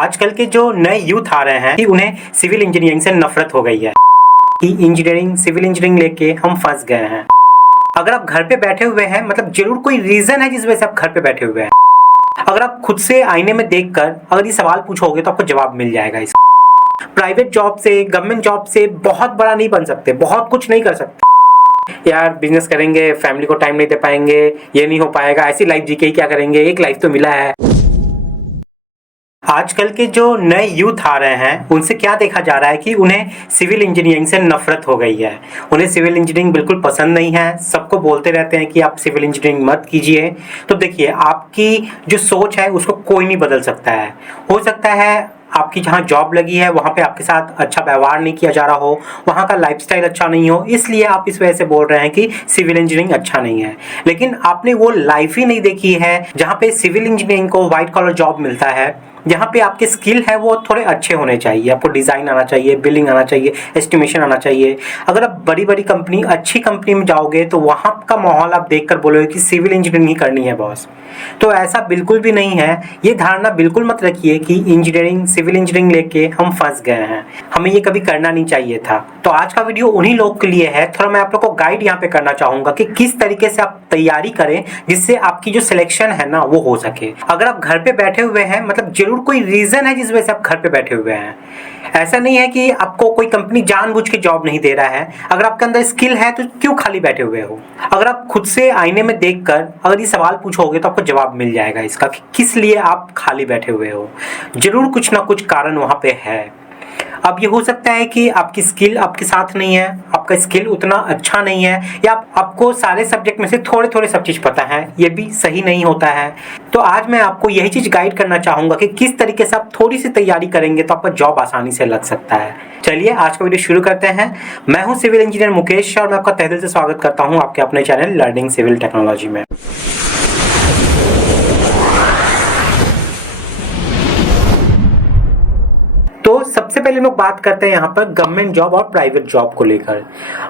आजकल के जो नए यूथ आ रहे हैं कि उन्हें सिविल इंजीनियरिंग से नफरत हो गई है कि इंजीनियरिंग सिविल इंजीनियरिंग लेके हम फंस गए हैं। अगर आप घर पे बैठे हुए हैं मतलब जरूर कोई रीजन है जिस वजह से आप घर पे बैठे हुए हैं। अगर आप खुद से आईने में देखकर अगर ये सवाल पूछोगे तो आपको जवाब मिल जाएगा। इसका प्राइवेट जॉब से गवर्नमेंट जॉब से बहुत बड़ा नहीं बन सकते, बहुत कुछ नहीं कर सकते। यार बिजनेस करेंगे, फैमिली को टाइम नहीं दे पाएंगे, ये नहीं हो पाएगा, ऐसी लाइफ जी के क्या करेंगे, एक लाइफ तो मिला है। आजकल के जो नए यूथ आ रहे हैं उनसे क्या देखा जा रहा है कि उन्हें सिविल इंजीनियरिंग से नफरत हो गई है। उन्हें सिविल इंजीनियरिंग बिल्कुल पसंद नहीं है। सबको बोलते रहते हैं कि आप सिविल इंजीनियरिंग मत कीजिए। तो देखिए, आपकी जो सोच है उसको कोई नहीं बदल सकता है। हो सकता है आपकी जहाँ जॉब लगी है वहाँ पे आपके साथ अच्छा व्यवहार नहीं किया जा रहा हो, वहाँ का लाइफस्टाइल अच्छा नहीं हो, इसलिए आप इस वजह से बोल रहे हैं कि सिविल इंजीनियरिंग अच्छा नहीं है। लेकिन आपने वो लाइफ ही नहीं देखी है जहाँ पे सिविल इंजीनियरिंग को व्हाइट कॉलर जॉब मिलता है, जहाँ पे आपके स्किल है वो थोड़े अच्छे होने चाहिए। आपको डिज़ाइन आना चाहिए, बिलिंग आना चाहिए, एस्टिमेशन आना चाहिए। अगर आप बड़ी बड़ी कंपनी, अच्छी कंपनी में जाओगे तो वहाँ का माहौल आप देखकर बोलोगे कि सिविल इंजीनियरिंग ही करनी है बॉस। तो ऐसा बिल्कुल भी नहीं है। ये धारणा बिल्कुल मत रखिए कि इंजीनियरिंग सिविल इंजीनियरिंग लेके हम फंस गए हैं, हमें ये कभी करना नहीं चाहिए था। तो आज का वीडियो उन्हीं लोगों के लिए है। थोड़ा मैं आप लोग को गाइड यहाँ पे करना चाहूँगा कि किस तरीके से आप तैयारी करें जिससे आपकी जो सिलेक्शन है ना वो हो सके। अगर आप घर पे बैठे हुए हैं मतलब जरूर कोई रीजन है जिस वजह से आप घर पे बैठे हुए हैं। ऐसा नहीं है कि आपको कोई कंपनी जानबूझ के जॉब नहीं दे रहा है। अगर आपके अंदर स्किल है तो क्यों खाली बैठे हुए हो। अगर आप खुद से आईने में देखकर अगर ये सवाल पूछोगे तो आपको जवाब मिल जाएगा इसका कि किस लिए आप खाली बैठे हुए हो। जरूर कुछ ना कुछ कारण वहां पे है। अब ये हो सकता है कि आपकी स्किल आपके साथ नहीं है, आपका स्किल उतना अच्छा नहीं है, या आपको सारे सब्जेक्ट में से थोड़े थोड़े सब चीज़ पता है, ये भी सही नहीं होता है। तो आज मैं आपको यही चीज़ गाइड करना चाहूँगा कि किस तरीके से आप थोड़ी सी तैयारी करेंगे तो आपका जॉब आसानी से लग सकता है। चलिए आज का वीडियो शुरू करते हैं। मैं हूँ सिविल इंजीनियर मुकेश और मैं आपका तहे दिल से स्वागत करता हूँ आपके अपने चैनल लर्निंग सिविल टेक्नोलॉजी में। तो सबसे पहले लोग बात करते हैं यहाँ पर गवर्नमेंट जॉब और प्राइवेट जॉब को लेकर।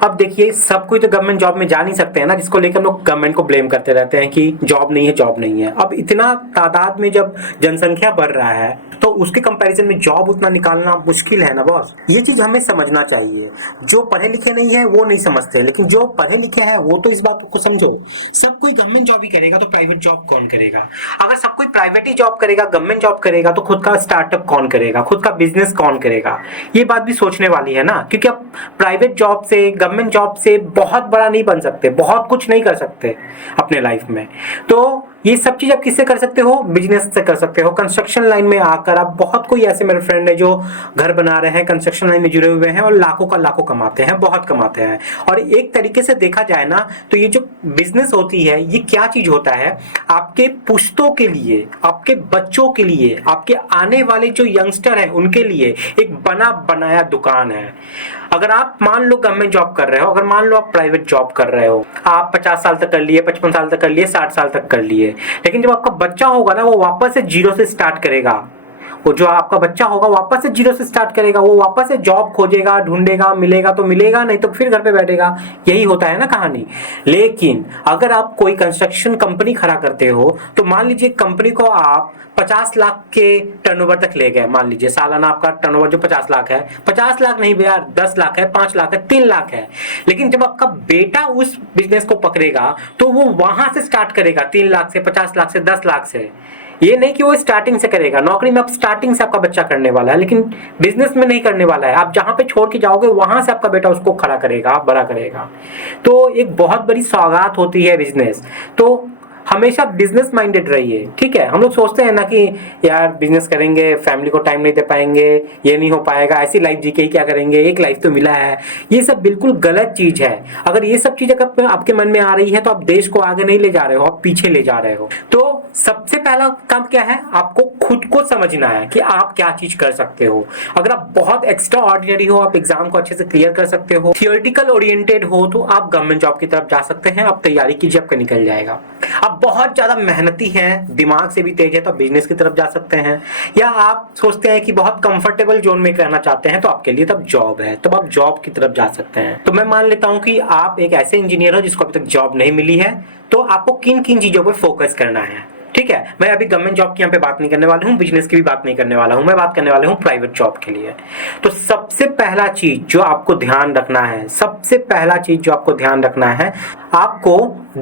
अब देखिए, सब कोई तो गवर्नमेंट जॉब में जा नहीं सकते हैं ना, जिसको लेकर लोग गवर्नमेंट को ब्लेम करते रहते हैं कि जॉब नहीं है, जॉब नहीं है। अब इतना तादाद में जब जनसंख्या बढ़ रहा है तो उसके कंपैरिजन में जॉब उतना निकालना मुश्किल है ना बॉस। ये चीज हमें समझना चाहिए। जो पढ़े लिखे नहीं है वो नहीं समझते, लेकिन जो पढ़े लिखे हैं वो तो इस बात को समझो। सब कोई गवर्नमेंट जॉब ही करेगा तो प्राइवेट जॉब कौन करेगा। अगर सब कोई प्राइवेट ही जॉब करेगा, गवर्नमेंट जॉब करेगा, तो खुद का स्टार्टअप कौन करेगा, खुद का बिजनेस कौन करेगा। ये बात भी सोचने वाली है ना, क्योंकि आप प्राइवेट जॉब से गवर्नमेंट जॉब से बहुत बड़ा नहीं बन सकते, बहुत कुछ नहीं कर सकते अपने लाइफ में। तो ये सब चीज आप किससे कर सकते हो, बिजनेस से कर सकते हो। कंस्ट्रक्शन लाइन में आकर आप, बहुत कोई ऐसे मेरे फ्रेंड है जो घर बना रहे हैं, कंस्ट्रक्शन लाइन में जुड़े हुए हैं और लाखों का लाखों कमाते हैं, बहुत कमाते हैं। और एक तरीके से देखा जाए ना तो ये जो बिजनेस होती है ये क्या चीज होता है, आपके पुश्तों के लिए, आपके बच्चों के लिए, आपके आने वाले जो यंगस्टर हैं उनके लिए एक बना बनाया दुकान है। अगर आप मान लो गवर्नमेंट जॉब कर रहे हो, अगर मान लो आप प्राइवेट जॉब कर रहे हो, आप 50 साल तक कर लिए, 55 साल तक कर लिए, 60 साल तक कर लिए, लेकिन जब आपका बच्चा होगा ना वो वापस से जीरो से स्टार्ट करेगा। वो जो आपका बच्चा होगा वापस से जीरो से स्टार्ट करेगा, वो वापस से जॉब खोजेगा, ढूंढेगा, मिलेगा तो मिलेगा, नहीं तो फिर घर पे बैठेगा। यही होता है ना कहानी। लेकिन अगर आप कोई कंस्ट्रक्शन कंपनी खड़ा करते हो तो मान लीजिए कंपनी को आप 50 लाख के टर्नओवर तक ले गए। मान लीजिए सालाना आपका टर्नओवर जो 50 लाख है, 50 लाख नहीं भैया, 10 लाख है, 5 लाख है, 3 लाख है। लेकिन जब आपका बेटा उस बिजनेस को पकड़ेगा तो वो वहां से स्टार्ट करेगा, 3 लाख से, 50 लाख से, 10 लाख से। ये नहीं कि वो स्टार्टिंग से करेगा। नौकरी में आप स्टार्टिंग से आपका बच्चा करने वाला है, लेकिन बिजनेस में नहीं करने वाला है। आप जहां पे छोड़ के जाओगे वहां से आपका बेटा उसको खड़ा करेगा, बड़ा करेगा। तो एक बहुत बड़ी सौगात होती है बिजनेस। तो हमेशा बिजनेस माइंडेड रहिए, ठीक है। हम लोग सोचते हैं ना कि यार बिजनेस करेंगे, फैमिली को टाइम नहीं दे पाएंगे, ये नहीं हो पाएगा, ऐसी लाइफ जी के क्या करेंगे, एक लाइफ तो मिला है। ये सब बिल्कुल गलत चीज है। अगर ये सब चीज अगर आपके मन में आ रही है तो आप देश को आगे नहीं ले जा रहे हो, आप पीछे ले जा रहे हो। तो सबसे पहला काम क्या है, आपको खुद को समझना है कि आप क्या चीज कर सकते हो। अगर आप बहुत एक्स्ट्रा ऑर्डिनरी हो, आप एग्जाम को अच्छे से क्लियर कर सकते हो, थियोरेटिकल ओरिएंटेड हो, तो आप गवर्नमेंट जॉब की तरफ जा सकते हैं। आप तैयारी कीजिए, आपका निकल जाएगा। आप बहुत ज्यादा मेहनती हैं, दिमाग से भी तेज है, तो आप बिजनेस की तरफ जा सकते हैं। या आप सोचते हैं कि बहुत कंफर्टेबल जोन में रहना चाहते हैं, तो आपके लिए तब जॉब है, तब आप जॉब की तरफ जा सकते हैं। तो मैं मान लेता हूं कि आप एक ऐसे इंजीनियर हो जिसको अभी तक जॉब नहीं मिली है, तो आपको किन किन चीजों पर फोकस करना है। ठीक है, मैं अभी गवर्नमेंट जॉब की यहाँ पे बात नहीं करने वाला हूँ, बिजनेस की भी बात नहीं करने वाला हूँ, मैं बात करने वाला हूँ प्राइवेट जॉब के लिए। तो सबसे पहला चीज जो आपको ध्यान रखना है, सबसे पहला चीज जो आपको ध्यान रखना है, आपको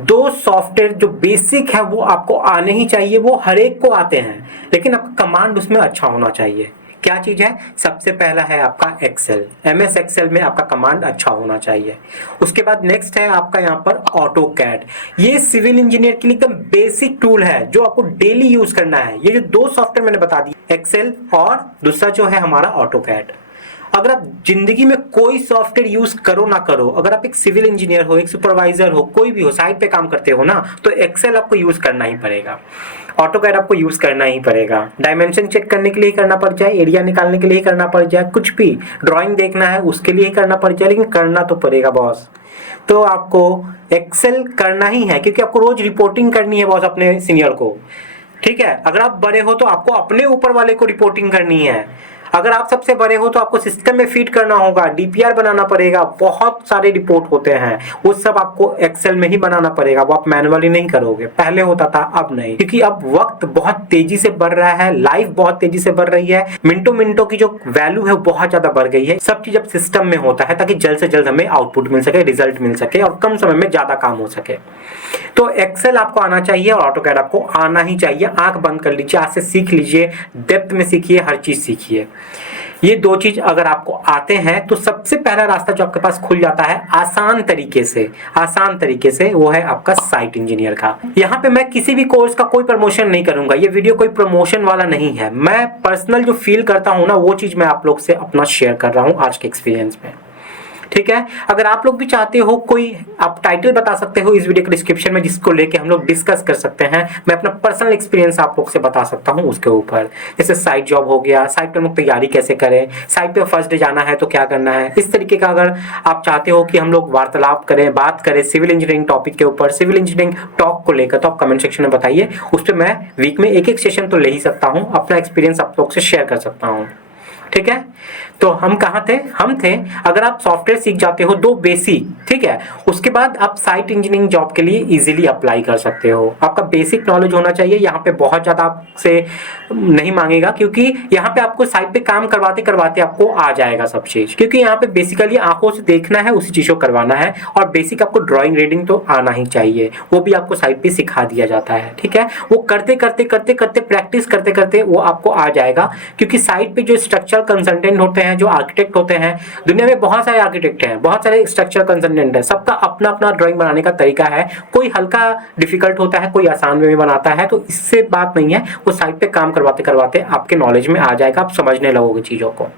2 सॉफ्टवेयर जो बेसिक है वो आपको आने ही चाहिए। वो हर एक को आते हैं, लेकिन आपका कमांड उसमें अच्छा होना चाहिए। क्या चीज है? सबसे पहला है आपका एक्सेल, एमएस एक्सेल में आपका कमांड अच्छा होना चाहिए। उसके बाद नेक्स्ट है आपका यहाँ पर ऑटो कैड। ये सिविल इंजीनियर के लिए एकदम बेसिक टूल है जो आपको डेली यूज करना है। ये जो 2 सॉफ्टवेयर मैंने बता दिए, एक्सेल और दूसरा जो है हमारा ऑटो कैड। अगर आप जिंदगी में कोई सॉफ्टवेयर यूज करो ना करो, अगर आप एक सिविल इंजीनियर हो, एक सुपरवाइजर हो, कोई भी हो, साइट पे काम करते हो ना, तो एक्सेल आपको यूज करना ही पड़ेगा, ऑटोकैड आपको यूज करना ही पड़ेगा। डायमेंशन चेक करने के लिए करना पड़ जाए, एरिया निकालने के लिए करना पड़ जाए, कुछ भी ड्राइंग देखना है उसके लिए करना पड़ जाए, लेकिन करना तो पड़ेगा बॉस। तो आपको एक्सेल करना ही है, क्योंकि आपको रोज रिपोर्टिंग करनी है बॉस अपने सीनियर को। ठीक है, अगर आप बड़े हो तो आपको अपने ऊपर वाले को रिपोर्टिंग करनी है। अगर आप सबसे बड़े हो तो आपको सिस्टम में फीड करना होगा, डीपीआर बनाना पड़ेगा, बहुत सारे रिपोर्ट होते हैं, वो सब आपको एक्सेल में ही बनाना पड़ेगा। वो आप मैनुअली नहीं करोगे, पहले होता था, अब नहीं, क्योंकि अब वक्त बहुत तेजी से बढ़ रहा है, लाइफ बहुत तेजी से बढ़ रही है, मिनटों मिनटों की जो वैल्यू है वो बहुत ज्यादा बढ़ गई है। सब चीज अब सिस्टम में होता है ताकि जल्द से जल्द हमें आउटपुट मिल सके, रिजल्ट मिल सके और कम समय में ज्यादा काम हो सके। तो एक्सेल आपको आना चाहिए और ऑटोकैड आपको आना ही चाहिए। आंख बंद कर लीजिए, आज से सीख लीजिए, डेप्थ में सीखिए, हर चीज सीखिए। ये 2 चीज अगर आपको आते हैं तो सबसे पहला रास्ता जो आपके पास खुल जाता है आसान तरीके से, वो है आपका साइट इंजीनियर का। यहाँ पे मैं किसी भी कोर्स का कोई प्रमोशन नहीं करूंगा, ये वीडियो कोई प्रमोशन वाला नहीं है। मैं पर्सनल जो फील करता हूँ ना, वो चीज मैं आप लोग से अपना शेयर कर रहा हूँ आज के एक्सपीरियंस में। ठीक है, अगर आप लोग भी चाहते हो, कोई आप टाइटल बता सकते हो इस वीडियो के डिस्क्रिप्शन में, जिसको लेके हम लोग डिस्कस कर सकते हैं। मैं अपना पर्सनल एक्सपीरियंस आप लोग से बता सकता हूं उसके ऊपर, जैसे साइट जॉब हो गया, साइट पर हम लोग तैयारी कैसे करें, साइट पे फर्स्ट डे जाना है तो क्या करना है, इस तरीके का। अगर आप चाहते हो कि हम लोग वार्तालाप करें, बात करें सिविल इंजीनियरिंग टॉपिक के ऊपर, सिविल इंजीनियरिंग टॉक को लेकर, तो आप कमेंट सेक्शन में बताइए, उस पर मैं वीक में एक सेशन तो ले ही सकता हूँ, अपना एक्सपीरियंस आप लोग से शेयर कर सकता हूँ। ठीक है, तो हम कहाँ थे? हम थे, अगर आप सॉफ्टवेयर सीख जाते हो 2 बेसिक, ठीक है, उसके बाद आप साइट इंजीनियरिंग जॉब के लिए इजीली अप्लाई कर सकते हो। आपका बेसिक नॉलेज होना चाहिए, यहाँ पे बहुत ज्यादा आपसे नहीं मांगेगा, क्योंकि यहाँ पे आपको साइट पे काम करवाते करवाते आपको आ जाएगा सब चीज, क्योंकि यहाँ पे बेसिकली आंखों से देखना है, उसी चीज को करवाना है। और बेसिक आपको ड्रॉइंग रीडिंग तो आना ही चाहिए, वो भी आपको साइट पे सिखा दिया जाता है। ठीक है, वो करते करते करते करते प्रैक्टिस करते करते वो आपको आ जाएगा, क्योंकि साइट पे जो स्ट्रक्चरल कंसल्टेंट होते हैं, जो आर्किटेक्ट होते हैं, दुनिया में बहुत सारे आर्किटेक्ट हैं, बहुत सारे स्ट्रक्चरल कंसल्टेंट हैं, सबका अपना अपना ड्राइंग बनाने का तरीका है। कोई हल्का डिफिकल्ट होता है, कोई आसान वे में बनाता है, तो इससे बात नहीं है, वो साइट पे काम करवाते करवाते आपके नॉलेज में आ जाएगा, आप समझने लगोगे चीजों को।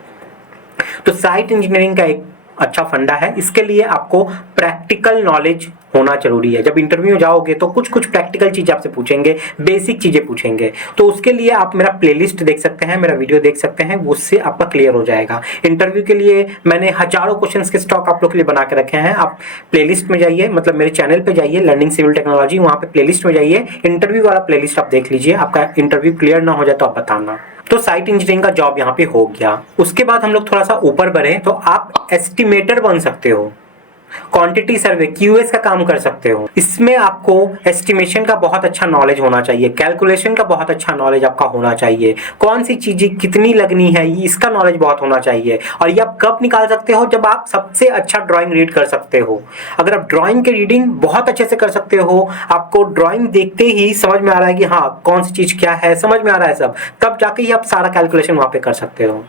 तो साइट इंजीनियरिंग का एक अच्छा फंडा है, इसके लिए आपको प्रैक्टिकल नॉलेज होना जरूरी है। जब इंटरव्यू में जाओगे तो कुछ कुछ प्रैक्टिकल चीज आपसे पूछेंगे, बेसिक चीजें पूछेंगे, तो उसके लिए आप मेरा प्लेलिस्ट देख सकते हैं, मेरा वीडियो देख सकते हैं, उससे आपका क्लियर हो जाएगा। इंटरव्यू के लिए मैंने हजारों क्वेश्चंस के स्टॉक आप लोग के लिए बना के रखे हैं। आप प्लेलिस्ट में जाइए, मतलब मेरे चैनल पे जाइए, लर्निंग सिविल टेक्नोलॉजी, वहां पे प्लेलिस्ट में जाइए, इंटरव्यू वाला प्लेलिस्ट आप देख लीजिए। आपका इंटरव्यू क्लियर ना हो जाए तो आप बताना। तो साइट इंजीनियरिंग का जॉब यहाँ पे हो गया। उसके बाद हम लोग थोड़ा सा ऊपर बढ़े, तो आप एस्टिमेटर बन सकते हो, क्वांटिटी सर्वे क्यूएस का काम कर सकते हो। इसमें आपको एस्टिमेशन का बहुत अच्छा नॉलेज होना चाहिए, कैलकुलेशन का बहुत अच्छा नॉलेज आपका होना चाहिए, कौन सी चीजें कितनी लगनी है इसका नॉलेज बहुत होना चाहिए। और ये आप कब निकाल सकते हो? जब आप सबसे अच्छा ड्राइंग रीड कर सकते हो। अगर आप ड्राइंग की रीडिंग बहुत अच्छे से कर सकते हो, आपको ड्राइंग देखते ही समझ में आ रहा है कि हाँ कौन सी चीज क्या है, समझ में आ रहा है सब, तब जाके ही आप सारा कैलकुलेशन वहां पे कर सकते हो।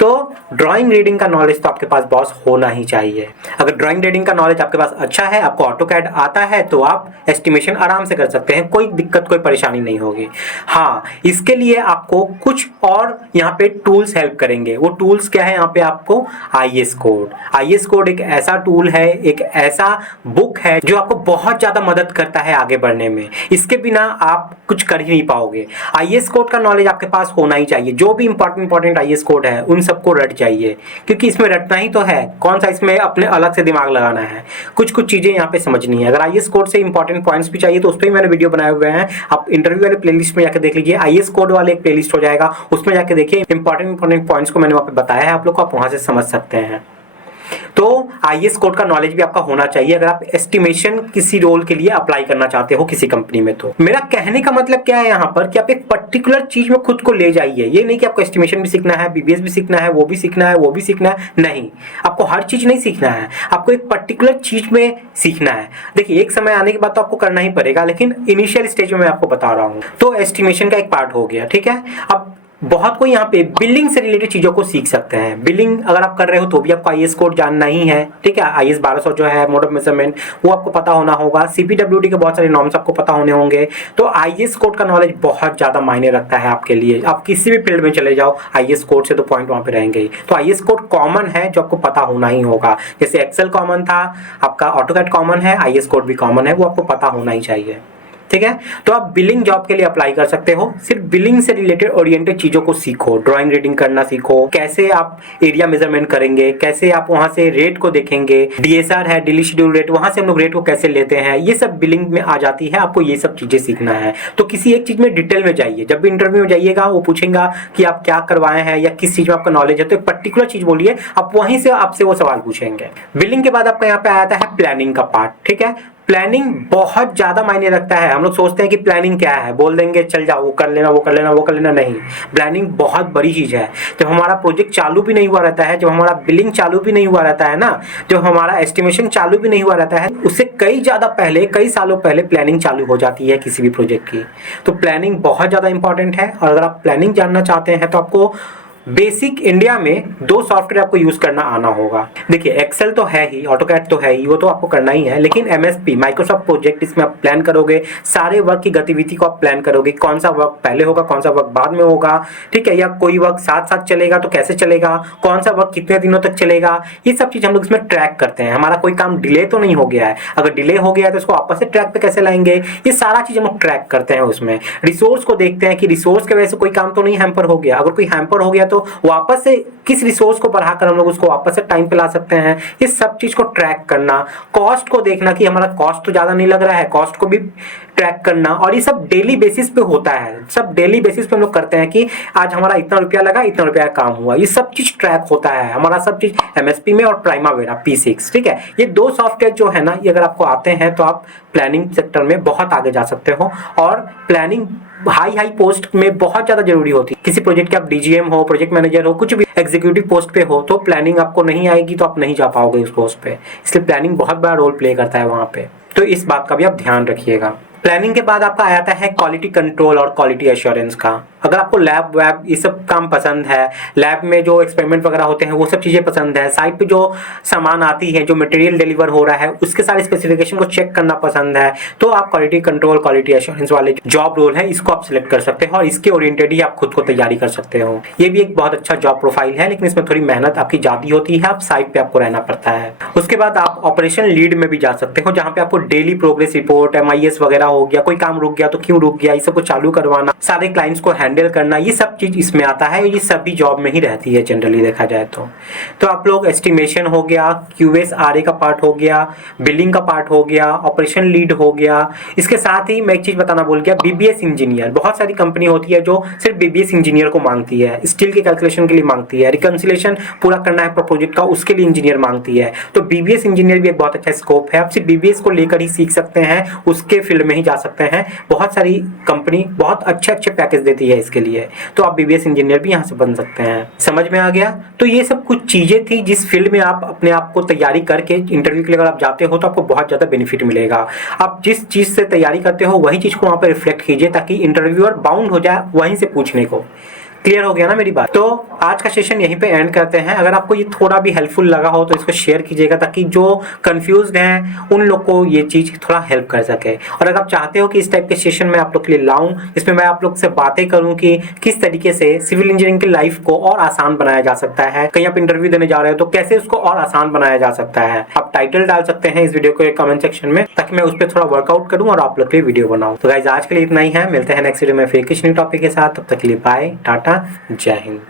तो ड्राइंग रीडिंग का नॉलेज तो आपके पास बॉस होना ही चाहिए। अगर ड्राइंग रीडिंग का नॉलेज आपके पास अच्छा है, आपको ऑटोकैड आता है, तो आप एस्टिमेशन आराम से कर सकते हैं, कोई दिक्कत कोई परेशानी नहीं होगी। हाँ, इसके लिए आपको कुछ और यहाँ पे टूल्स हेल्प करेंगे। वो टूल्स क्या है? यहाँ पे आपको आईएस कोड, आईएस कोड एक ऐसा टूल है, एक ऐसा बुक है जो आपको बहुत ज्यादा मदद करता है आगे बढ़ने में। इसके बिना आप कुछ कर ही नहीं पाओगे। आईएस कोड का नॉलेज आपके पास होना ही चाहिए। जो भी इंपॉर्टेंट आईएस कोड है उन सबको रट जाइए, क्योंकि इसमें रटना ही तो है, कौन सा इसमें अपने अलग से दिमाग लगाना है। कुछ कुछ चीजें यहाँ पे समझनी है। अगर आईएस कोड से इंपॉर्टेंट पॉइंट्स भी चाहिए तो उस पर मैंने वीडियो बनाए हुए हैं, आप इंटरव्यू वाले प्लेलिस्ट में जाकर देख लीजिए। आईएस कोड वाले एक प्लेलिस्ट हो जाएगा, उसमें जाकर देखिए इंपॉर्टेंट पॉइंट्स को मैंने वहाँ पे बताया है, आप लोग को आप वहां से समझ सकते हैं। तो आईएएस कोड का नॉलेज भी आपका होना चाहिए अगर आप एस्टिमेशन किसी रोल के लिए अप्लाई करना चाहते हो किसी कंपनी में। तो मेरा कहने का मतलब क्या है यहाँ पर कि आप एक पर्टिकुलर चीज में खुद को ले जाइए। ये नहीं कि आपको एस्टिमेशन भी सीखना है, बीबीएस भी सीखना है, वो भी सीखना है, वो भी सीखना है, नहीं, आपको हर चीज नहीं सीखना है, आपको एक पर्टिकुलर चीज में सीखना है। देखिए एक समय आने के बाद तो आपको करना ही पड़ेगा, लेकिन इनिशियल स्टेज में मैं आपको बता रहा हूँ। तो एस्टिमेशन का एक पार्ट हो गया, ठीक है। अब बहुत कोई यहाँ पे बिलिंग से रिलेटेड चीजों को सीख सकते हैं। बिलिंग अगर आप कर रहे हो तो भी आपको आईएएस कोड जानना ही है, ठीक है। आईएएस 1200 जो है मोड ऑफ मेजरमेंट, वो आपको पता होना होगा। सीपीडब्ल्यूडी के बहुत सारे नॉर्म्स आपको पता होने होंगे। तो आईएएस कोड का नॉलेज बहुत ज्यादा मायने रखता है आपके लिए। आप किसी भी फील्ड में चले जाओ, आईएएस कोड से तो पॉइंट वहां पे रहेंगे ही। तो आईएएस कोड कॉमन है जो आपको पता होना ही होगा। जैसे एक्सेल कॉमन था, आपका ऑटोकैड कॉमन है, आईएएस कोड भी कॉमन है, वो आपको पता होना ही चाहिए, ठीक है। तो आप बिलिंग जॉब के लिए अप्लाई कर सकते हो। सिर्फ बिलिंग से रिलेटेड ओरिएंटेड चीजों को सीखो, ड्राइंग रीडिंग करना सीखो, कैसे आप एरिया मेजरमेंट करेंगे, कैसे आप वहां से रेट को देखेंगे, डीएसआर है, डेली शेड्यूल रेट, वहां से हम लोग रेट को कैसे लेते हैं, ये सब बिलिंग में आ जाती है। आपको ये सब चीजें सीखना है। तो किसी एक चीज में डिटेल में जाइए। जब भी इंटरव्यू में जाइएगा वो पूछेगा कि आप क्या करवाए हैं या किस चीज में आपका नॉलेज है, तो एक पर्टिकुलर चीज बोलिए, आप वहीं से आपसे वो सवाल पूछेंगे। बिलिंग के बाद आपका यहाँ पे आता है प्लानिंग का पार्ट, ठीक है। प्लानिंग बहुत ज्यादा मायने रखता है। हम लोग सोचते हैं कि प्लानिंग क्या है, बोल देंगे चल जाओ वो कर लेना, वो कर लेना, वो कर लेना, नहीं। प्लानिंग बहुत बड़ी चीज है। जब हमारा प्रोजेक्ट चालू भी नहीं हुआ रहता है, जब हमारा बिलिंग चालू भी नहीं हुआ रहता है ना, जब हमारा एस्टिमेशन चालू भी नहीं हुआ रहता है, उससे कई ज्यादा पहले, कई सालों पहले प्लानिंग चालू हो जाती है किसी भी प्रोजेक्ट की। तो प्लानिंग बहुत ज्यादा इंपॉर्टेंट है। और अगर आप प्लानिंग जानना चाहते हैं तो आपको बेसिक इंडिया में 2 सॉफ्टवेयर आपको यूज करना आना होगा। देखिए एक्सेल तो है ही, ऑटोकैड तो है ही, वो तो आपको करना ही है, लेकिन एमएसपी माइक्रोसॉफ्ट प्रोजेक्ट, इसमें आप प्लान करोगे, सारे वर्क की गतिविधि को आप प्लान करोगे, कौन सा वर्क पहले होगा, कौन सा वर्क बाद में होगा, ठीक है, या कोई वर्क साथ साथ चलेगा तो कैसे चलेगा, कौन सा वर्क कितने दिनों तक चलेगा, ये सब चीज हम लोग इसमें ट्रैक करते हैं। हमारा कोई काम डिले तो नहीं हो गया है, अगर डिले हो गया है तो उसको वापस से ट्रैक पे कैसे लाएंगे, ये सारा चीज हम लोग ट्रैक करते हैं। उसमें रिसोर्स को देखते हैं कि रिसोर्स की वजह से कोई काम तो नहीं हैम्पर हो गया, अगर कोई हैम्पर हो गया तो वापस से किस रिसोर्स को बढ़ाकर हम लोग उसको वापस से टाइम पे ला सकते हैं, ये सब चीज को ट्रैक करना। कॉस्ट को देखना कि हमारा कॉस्ट तो ज्यादा नहीं लग रहा है, कॉस्ट को भी ट्रैक करना। और ये सब डेली बेसिस पे होता है, सब डेली बेसिस पे हम लोग करते हैं कि आज हमारा इतना रुपया लगा, इतना रुपया काम हुआ, ये सब चीज ट्रैक होता है हमारा, सब चीज एमएसपी में और प्राइमावेरा P6, ठीक है। ये 2 सॉफ्टवेयर जो है ना, ये अगर आपको आते हैं तो आप प्लानिंग सेक्टर में बहुत आगे जा सकते हो। और प्लानिंग हाई पोस्ट में बहुत ज्यादा जरूरी होती है। किसी प्रोजेक्ट के आप डीजीएम हो, प्रोजेक्ट मैनेजर हो, कुछ भी एग्जीक्यूटिव पोस्ट पे हो, तो प्लानिंग आपको नहीं आएगी तो आप नहीं जा पाओगे उस पोस्ट पे। इसलिए प्लानिंग बहुत बड़ा रोल प्ले करता है वहां पे। तो इस बात का भी आप ध्यान रखिएगा। प्लानिंग के बाद आपका आता है क्वालिटी कंट्रोल और क्वालिटी एश्योरेंस का। अगर आपको लैब वैब ये सब काम पसंद है, लैब में जो एक्सपेरिमेंट वगैरह होते हैं वो सब चीज़ें पसंद है, साइट पे जो सामान आती है, जो मटेरियल डिलीवर हो रहा है, उसके सारे स्पेसिफिकेशन को चेक करना पसंद है, तो आप क्वालिटी कंट्रोल क्वालिटी एश्योरेंस वाले जॉब रोल है इसको आप सिलेक्ट कर सकते हो और इसके ओरिएंटेड ही आप खुद को तैयारी कर सकते हो। ये भी एक बहुत अच्छा जॉब प्रोफाइल है, लेकिन इसमें थोड़ी मेहनत आपकी ज़्यादा होती है, आप साइट पे आपको रहना पड़ता है। उसके बाद आप ऑपरेशन लीड में भी जा सकते हो, जहाँ पे आपको डेली प्रोग्रेस रिपोर्ट, MIS वगैरह हो गया, कोई काम रुक गया तो क्यों रुक गया, ये सब को चालू करवाना, सारे क्लाइंट्स को हैंडल करना, ये सब चीज इसमें आता है। ये सभी जॉब में ही रहती है जनरली देखा जाए तो आप लोग एस्टिमेशन हो गया, QS RA का पार्ट हो गया, बिलिंग का पार्ट हो गया, ऑपरेशन लीड हो गया। इसके साथ ही मैं एक चीज बताना भूल गया, BBS इंजीनियर। बहुत सारी कंपनी होती है जो सिर्फ BBS इंजीनियर को मांगती है, स्टील के कैलकुलेशन के लिए मांगती है, रिकंसिलेशन पूरा करना है प्रोजेक्ट का, उसके लिए इंजीनियर मांगती है। तो BBS इंजीनियर भी एक बहुत अच्छा स्कोप है, आप सिर्फ BBS को लेकर ही सीख सकते हैं, उसके फील्ड में ही जा सकते हैं। बहुत सारी कंपनी बहुत अच्छे पैकेज देती है इसके लिए, तो आप BBS इंजीनियर भी यहाँ से बन सकते हैं। समझ में आ गया? तो ये सब कुछ चीजें थी जिस फील्ड में आप अपने आप को तैयारी करके इंटरव्यू के लिए अगर आप जाते हो तो आपको बहुत ज्यादा बेनिफिट मिलेगा। आप जिस चीज से तैयारी करते हो वही चीज को वहां पर रिफ्लेक्ट कीजिए, ताकि इंटरव्यूअर बाउंड हो जाए वहीं से पूछने को। क्लियर हो गया ना मेरी बात? तो आज का सेशन यहीं पे एंड करते हैं। अगर आपको ये थोड़ा भी हेल्पफुल लगा हो तो इसको शेयर कीजिएगा, ताकि जो कंफ्यूज्ड हैं उन लोग को ये चीज थोड़ा हेल्प कर सके। और अगर आप चाहते हो कि इस टाइप के सेशन मैं आप लोग के लिए लाऊं, इसमें मैं आप लोग से बातें करूं कि किस तरीके से सिविल इंजीनियरिंग की लाइफ को और आसान बनाया जा सकता है, कहीं आप इंटरव्यू देने जा रहे हो तो कैसे उसको और आसान बनाया जा सकता है, आप टाइटल डाल सकते हैं इस वीडियो को कमेंट सेक्शन में, ताकि मैं उस पर थोड़ा वर्कआउट करूं और आप लोग के लिए वीडियो बनाऊं। तो गाइस आज के लिए इतना ही है, मिलते हैं नेक्स्ट वीडियो में फिर किसी न्यू टॉपिक के साथ। तब तक के लिए बाय, टाटा, जय हिंद।